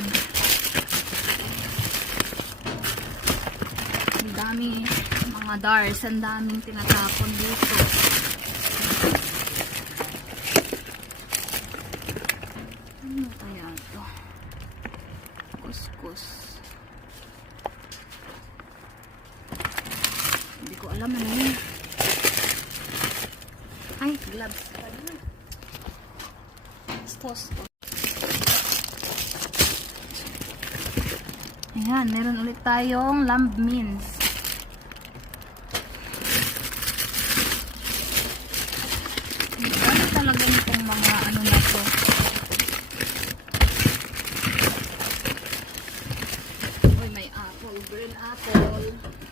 agad. Ang dami mga dars. Ang daming tinatapon dito. Ano kaya ito? Kuskus. Hindi ko alam ano yun. Ay, gloves pa yun. Stos. Ayan, meron ulit tayong lamb mince. Ano talaga nitong mga ano na to? Uy, may apple. Green apple.